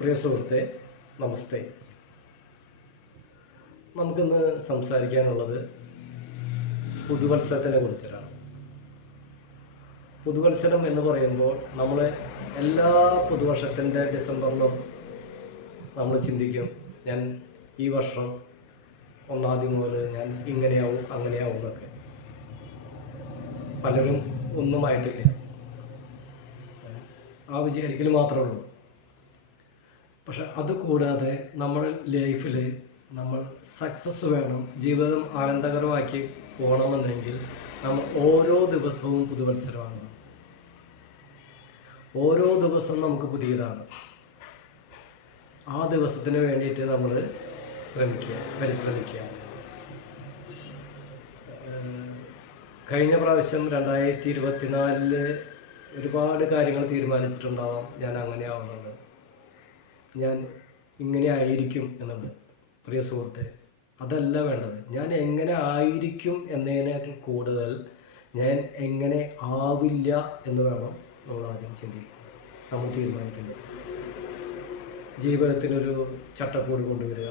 പ്രിയ സുഹൃത്തെ, നമസ്തേ. നമുക്കിന്ന് സംസാരിക്കാനുള്ളത് പുതുവത്സരത്തിനെ കുറിച്ചിട്ടാണ്. പുതുവത്സരം എന്ന് പറയുമ്പോൾ നമ്മൾ എല്ലാ പുതുവർഷത്തിൻ്റെ ഡിസംബറിലും നമ്മൾ ചിന്തിക്കും, ഞാൻ ഈ വർഷം 1-ാം തീയതി മുതൽ ഞാൻ ഇങ്ങനെയാവും അങ്ങനെയാവും എന്നൊക്കെ. പലരും ഒന്നുമായിട്ടില്ല, ആ വിചാരിക്കൽ മാത്രമേ ഉള്ളൂ. പക്ഷെ അതുകൂടാതെ നമ്മുടെ ലൈഫിൽ നമ്മൾ സക്സസ് വേണം, ജീവിതം ആനന്ദകരമാക്കി പോകണമെന്നെങ്കിൽ നമ്മൾ ഓരോ ദിവസവും പുതുവത്സരമാണ്. ഓരോ ദിവസവും നമുക്ക് പുതിയതാണ്. ആ ദിവസത്തിന് വേണ്ടിയിട്ട് നമ്മൾ പരിശ്രമിക്കുക. കഴിഞ്ഞ പ്രാവശ്യം 2024 ഒരുപാട് കാര്യങ്ങൾ തീരുമാനിച്ചിട്ടുണ്ടാവാം. ഞാൻ അങ്ങനെയാവുന്നുണ്ട്, ഞാൻ ഇങ്ങനെ ആയിരിക്കും എന്നുള്ളത്. പ്രിയ സുഹൃത്തെ, അതല്ല വേണ്ടത്. ഞാൻ എങ്ങനെ ആയിരിക്കും എന്നതിനേക്കാൾ കൂടുതൽ ഞാൻ എങ്ങനെ ആവില്ല എന്ന് വേണം നമ്മൾ ആദ്യം ചിന്തിക്കുക. നമ്മൾ തീരുമാനിക്കേണ്ടത് ജീവിതത്തിനൊരു ചട്ടക്കൂട് കൊണ്ടുവരിക.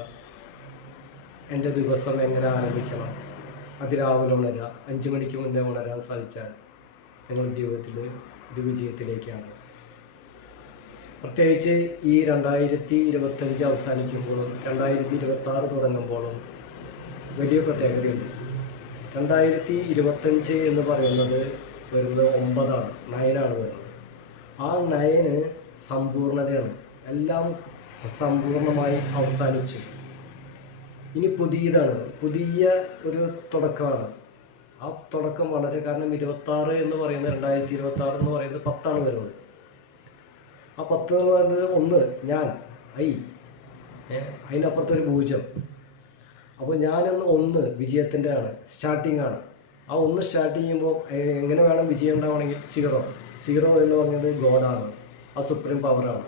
എൻ്റെ ദിവസം എങ്ങനെ ആരംഭിക്കണം, അതിരാവിലെ ഉണരുക. 5 മണിക്ക് മുന്നേ ഉണരാൻ സാധിച്ചാൽ നിങ്ങളുടെ ജീവിതത്തിൽ ഒരു വിജയത്തിലേക്കാണ്. പ്രത്യേകിച്ച് ഈ 2025 അവസാനിക്കുമ്പോഴും 2026 തുടങ്ങുമ്പോഴും വലിയ പ്രത്യേകതയുണ്ട്. 2025 എന്ന് പറയുന്നത് വരുന്നത് 9 വരുന്നത്. ആ 9 സമ്പൂർണ്ണതയാണ്. എല്ലാം സമ്പൂർണ്ണമായി അവസാനിച്ചു. ഇനി പുതിയതാണ്, പുതിയ ഒരു തുടക്കമാണ്. ആ തുടക്കം വളരെ, കാരണം 26 എന്ന് പറയുന്നത് 2026 എന്ന് പറയുന്നത് 10 വരുന്നത്. ആ 10 എന്ന് പറയുന്നത് 1, ഞാൻ, അതിനപ്പുറത്തൊരു 0. അപ്പോൾ ഞാനെന്ന് 1 വിജയത്തിൻ്റെ ആണ്, സ്റ്റാർട്ടിംഗ് ആണ്. ആ 1 സ്റ്റാർട്ട് ചെയ്യുമ്പോൾ എങ്ങനെ വേണം വിജയം ഉണ്ടാവണമെങ്കിൽ 0 എന്ന് പറഞ്ഞത് ഗോഡാണ്, ആ സുപ്രീം പവറാണ്.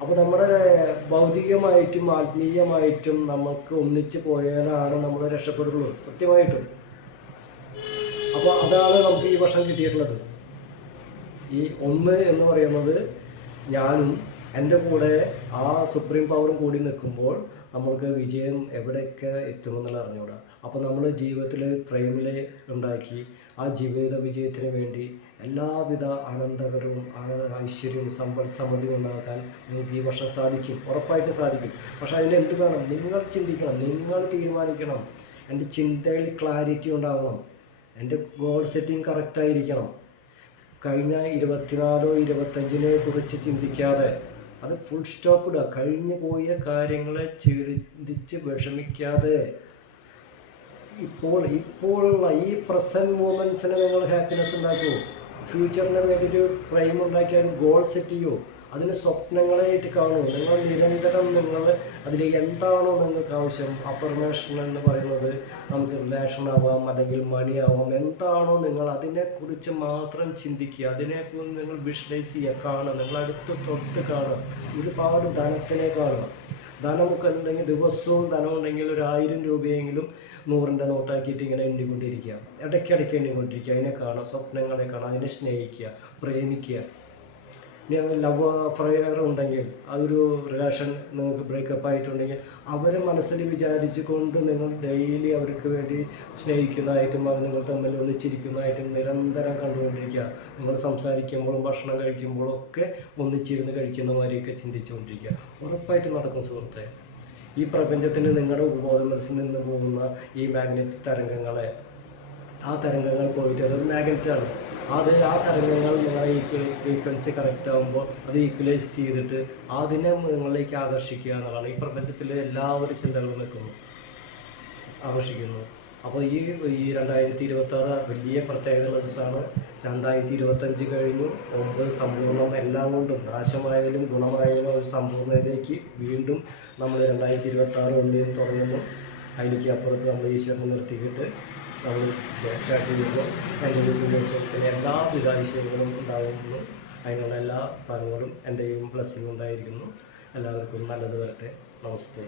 അപ്പോൾ നമ്മുടെ ഭൗതികമായിട്ടും ആത്മീയമായിട്ടും നമുക്ക് ഒന്നിച്ച് പോയാലാണ് നമ്മൾ രക്ഷപ്പെടുള്ളൂ, സത്യമായിട്ടും. അപ്പോൾ അതാണ് നമുക്ക് ഈ വർഷം കിട്ടിയിട്ടുള്ളത്. ഈ 1 എന്ന് പറയുന്നത് ഞാനും എൻ്റെ കൂടെ ആ സുപ്രീം പവറും കൂടി നിൽക്കുമ്പോൾ നമ്മൾക്ക് വിജയം എവിടെയൊക്കെ എത്തുമെന്നുള്ള അറിഞ്ഞുകൂടാ. അപ്പോൾ നമ്മൾ ജീവിതത്തിൽ പ്രേമിലെ ഉണ്ടാക്കി ആ ജീവിത വിജയത്തിന് വേണ്ടി എല്ലാവിധ ആനന്ദകരവും ഐശ്വര്യവും സമൃദ്ധിയും ഉണ്ടാക്കാൻ നിങ്ങൾക്ക് ഈ വർഷം സാധിക്കും, ഉറപ്പായിട്ട് സാധിക്കും. പക്ഷേ അതിന് എന്ത് വേണം? നിങ്ങൾ ചിന്തിക്കണം, നിങ്ങൾ തീരുമാനിക്കണം. എൻ്റെ ചിന്തയിൽ ക്ലാരിറ്റി ഉണ്ടാവണം, എൻ്റെ ഗോൾ സെറ്റിംഗ് കറക്റ്റായിരിക്കണം. കഴിഞ്ഞ 24-25 കുറിച്ച് ചിന്തിക്കാതെ അത് ഫുൾ സ്റ്റോപ്പ് ഇടുക. കഴിഞ്ഞു പോയ കാര്യങ്ങളെ ചിന്തിച്ച് വിഷമിക്കാതെ ഇപ്പോഴുള്ള ഈ പ്രസൻറ്റ് മൂമെൻറ്റ്സിന് നിങ്ങൾ ഹാപ്പിനെസ് ഉണ്ടാക്കൂ. ഫ്യൂച്ചറിന് വേണ്ടിയിട്ട് പ്രൈം ഉണ്ടാക്കിയാൽ ഗോൾ സെറ്റ് ചെയ്യൂ. അതിന് സ്വപ്നങ്ങളായിട്ട് കാണൂ. നിങ്ങൾ നിരന്തരം അതിലേക്ക് എന്താണോ നിങ്ങൾക്ക് ആവശ്യം, അഫർമേഷൻ എന്ന് പറയുന്നത് നമുക്ക് റിലേഷൻ ആവാം, അല്ലെങ്കിൽ മണി ആവാം, എന്താണോ നിങ്ങൾ അതിനെക്കുറിച്ച് മാത്രം ചിന്തിക്കുക. അതിനെക്കുറിച്ച് നിങ്ങൾ വിഷ്വലൈസ് ചെയ്യുക, കാണുക, നിങ്ങൾ അടുത്ത് തൊട്ട് കാണുക. ഒരുപാട് ധനത്തിനെ കാണുക. ധനമൊക്കെ ഉണ്ടെങ്കിൽ, ദിവസവും ധനം ഉണ്ടെങ്കിൽ 1000 രൂപയെങ്കിലും 100ൻ്റെ നോട്ടാക്കിയിട്ട് ഇങ്ങനെ എണ്ണിക്കൊണ്ടിരിക്കുക. ഇടയ്ക്കിടയ്ക്ക് എണ്ണിക്കൊണ്ടിരിക്കുക. അതിനെ കാണുക, സ്വപ്നങ്ങളെ കാണുക, അതിനെ സ്നേഹിക്കുക, പ്രേമിക്കുക. ലവ് അഫെയർ ഉണ്ടെങ്കിൽ, അതൊരു റിലേഷൻ നിങ്ങൾക്ക് ബ്രേക്കപ്പ് ആയിട്ടുണ്ടെങ്കിൽ അവരെ മനസ്സിൽ വിചാരിച്ചുകൊണ്ട് നിങ്ങൾ ഡെയിലി അവർക്ക് വേണ്ടി സ്നേഹിക്കുന്നതായിട്ടും അവർ നിങ്ങൾ തമ്മിൽ ഒന്നിച്ചിരിക്കുന്നതായിട്ടും നിരന്തരം കണ്ടുകൊണ്ടിരിക്കുക. നിങ്ങൾ സംസാരിക്കുമ്പോഴും ഭക്ഷണം കഴിക്കുമ്പോഴും ഒക്കെ ഒന്നിച്ചിരുന്ന് കഴിക്കുന്ന മാതിരിയൊക്കെ ചിന്തിച്ചുകൊണ്ടിരിക്കുക. ഉറപ്പായിട്ട് നടക്കും സുഹൃത്തെ. ഈ പ്രപഞ്ചത്തിന് നിങ്ങളുടെ ഉപബോധ മനസ്സിൽ നിന്ന് പോകുന്ന ഈ മാഗ്നറ്റിക് തരംഗങ്ങളെ, ആ തരംഗങ്ങൾ പോയിട്ട് അതൊരു മാഗ്നറ്റാണ്. ആ തരംഗങ്ങൾ നിങ്ങളെ ഫ്രീക്വൻസി കറക്റ്റ് ആകുമ്പോൾ അത് ഈക്വലൈസ് ചെയ്തിട്ട് അതിനെ നിങ്ങളിലേക്ക് ആകർഷിക്കുക എന്നുള്ളതാണ്. ഈ പ്രപഞ്ചത്തിൽ എല്ലാവരും ചിന്തകളും ആകർഷിക്കുന്നു. അപ്പോൾ ഈ 2026 വലിയ പ്രത്യേകതയുള്ള ദിവസമാണ്. 2025 കഴിഞ്ഞു, 9 സമ്പൂർണ്ണം. എല്ലാം കൊണ്ടും നാശമായാലും ഗുണമായാലും ഒരു സമ്പൂർണ്ണതയിലേക്ക് വീണ്ടും നമ്മൾ 2026 ഒന്നിൽ തുടങ്ങുന്നു. അതിലേക്ക് അപ്പുറത്ത് നമ്മൾ ഈശ്വരനെ നിർത്തിയിട്ട് നമ്മൾ സ്റ്റാർട്ട് ചെയ്യുമ്പോൾ എൻ്റെ ദിവസത്തിന് എല്ലാവിധ ഐശ്വര്യങ്ങളും ഉണ്ടാകുന്നു. അതിനുള്ള എല്ലാ സാധനങ്ങളും എൻ്റെയും ബ്ലെസ്സിങ് ഉണ്ടായിരിക്കുന്നു. എല്ലാവർക്കും നല്ലത് വരട്ടെ. നമസ്തേ.